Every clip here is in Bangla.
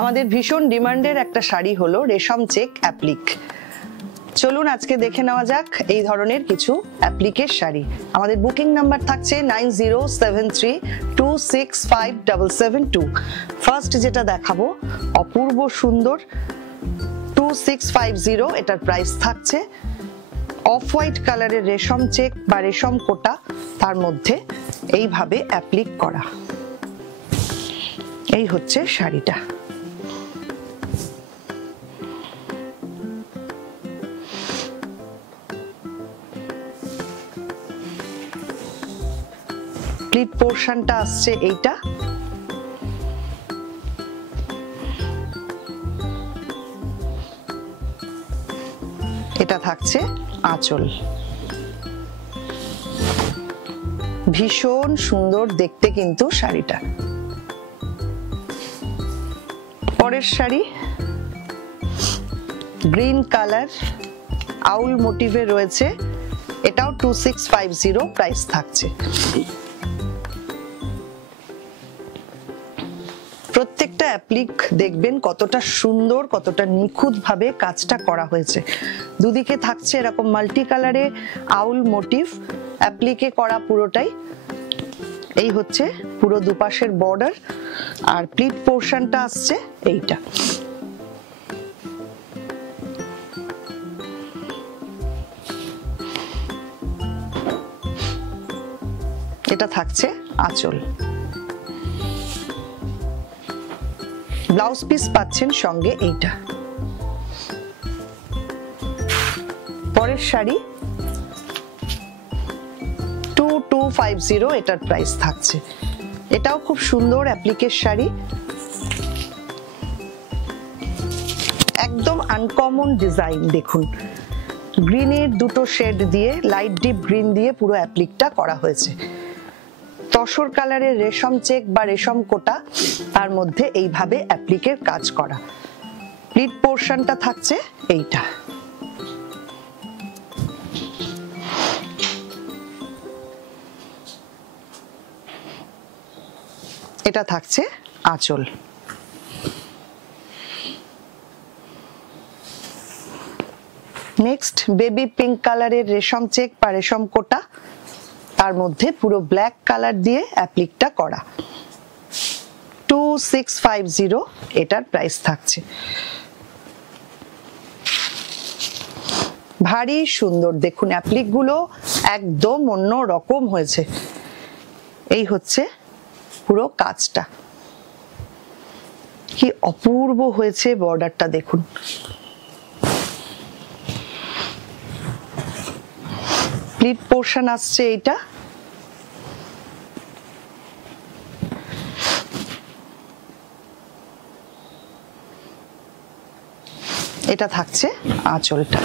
আমাদের ভীষণ ডিমান্ডের একটা শাড়ি হলো রেশম চেক অ্যাপ্লিক। চলুন আজকে দেখে নেওয়া যাক এই ধরনের কিছু অ্যাপ্লিকের শাড়ি। আমাদের বুকিং নাম্বার থাকছে 9073265772। ফার্স্ট যেটা দেখাবো অপূর্ব সুন্দর 2650, এটার প্রাইস থাকছে। অফ হোয়াইট কালারের রেশম চেক বা রেশম কোটা, তার মধ্যে এইভাবে অ্যাপ্লিক করা। এই হচ্ছে শাড়িটা। প্লিট পোর্শনটা আসছে এইটা। এটা থাকছে আঁচল। ভীষণ সুন্দর দেখতে কিন্তু শাড়িটা। পরের শাড়ি গ্রিন কালার, আউল মোটিভে রয়েছে, এটাও 2650 প্রাইস থাকছে। প্রত্যেকটা অ্যাপ্লিক দেখবেন কতটা সুন্দর, কতটা নিখুঁত ভাবে কাজটা করা হয়েছে। দুদিকে থাকছে এরকম মাল্টি কালারে আউল মোটিভ অ্যাপ্লিকে করা পুরোটাই। এই হচ্ছে পুরো দুপাশের বর্ডার, আর প্লিট পোর্শনটা আসছে এইটা। এটা থাকছে আঁচল। ব্লাউজ পিস পাচ্ছেন সঙ্গে এইটা। পরের শাড়ি 2250, এটার প্রাইস থাকছে। এটাও খুব সুন্দর অ্যাপ্লিকের শাড়ি, একদম আনকমন ডিজাইন। দেখুন গ্রিনের দুটো শেড দিয়ে, লাইট ডিপ গ্রিন দিয়ে পুরো অ্যাপ্লিকটা করা হয়েছে। তসর কালারের রেশম চেক বা রেশম কোটা, তার মধ্যে এইভাবে অ্যাপ্লিকের কাজ করা। প্লিট পোর্শনটা থাকছে এইটা। এটা থাকছে আঁচল। নেক্সট বেবি পিঙ্ক কালারের রেশম চেক বা রেশম কোটা, তার মধ্যে পুরো ব্ল্যাক কালার দিয়ে অ্যাপ্লিকটা করা। 2650 এটার প্রাইস থাকছে। ভারী সুন্দর, দেখুন অ্যাপ্লিক গুলো একদম অন্য রকম হয়েছে। এই হচ্ছে পুরো কাজটা, কি অপূর্ব হয়েছে বর্ডারটা দেখুন। প্লিট পোর্শন আসছে এইটা। এটা থাকছে আঁচলটা।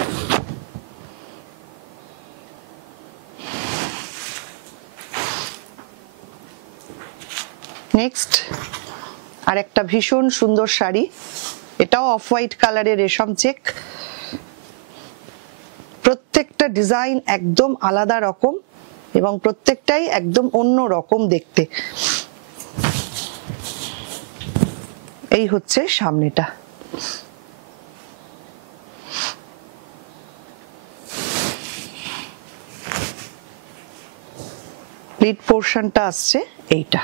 নেক্সট আর একটা ভীষণ সুন্দর শাড়ি, এটাও অফ হোয়াইট কালারের রেশম চেক। প্রত্যেকটা ডিজাইন একদম আলাদা রকম এবং প্রত্যেকটাই একদম অন্য রকম দেখতে। এই হচ্ছে সামনেটা। প্লিট পোর্শনটা আসছে এইটা।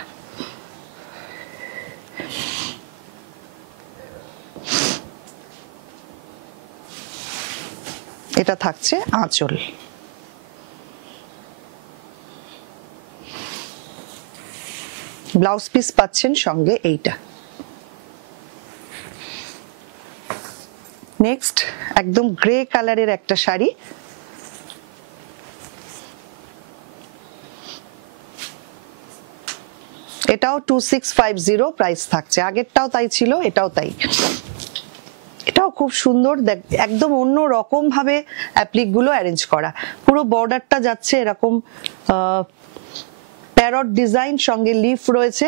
এটা থাকছে আঁচল। ব্লাউজ পিস পাচ্ছেন সঙ্গে এইটা। নেক্সট একদম গ্রে কালারের একটা শাড়ি, এটাও 2650 প্রাইস থাকছে। আগেরটাও তাই ছিল, এটাও তাই। এটাও খুব সুন্দর, একদম অন্য রকম ভাবে অ্যাপ্লিক গুলো অ্যারেঞ্জ করা। পুরো বর্ডারটা যাচ্ছে এরকম প্যারট ডিজাইন, সঙ্গে লিফ রয়েছে,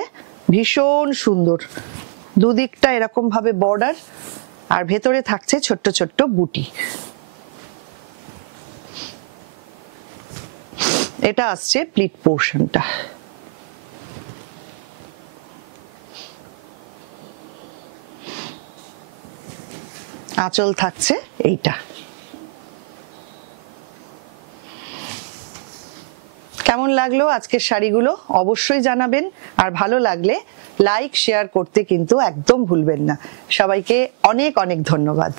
ভীষণ সুন্দর। দুদিকটা এরকম ভাবে বর্ডার, আর ভেতরে থাকছে ছোট্ট ছোট্ট বুটি। এটা আসছে প্লিট পোর্শনটা। আঁচল থাকছে এইটা। কেমন লাগলো আজকের শাড়িগুলো অবশ্যই জানাবেন, আর ভালো লাগলে লাইক শেয়ার করতে কিন্তু একদম ভুলবেন না। সবাইকে অনেক অনেক ধন্যবাদ।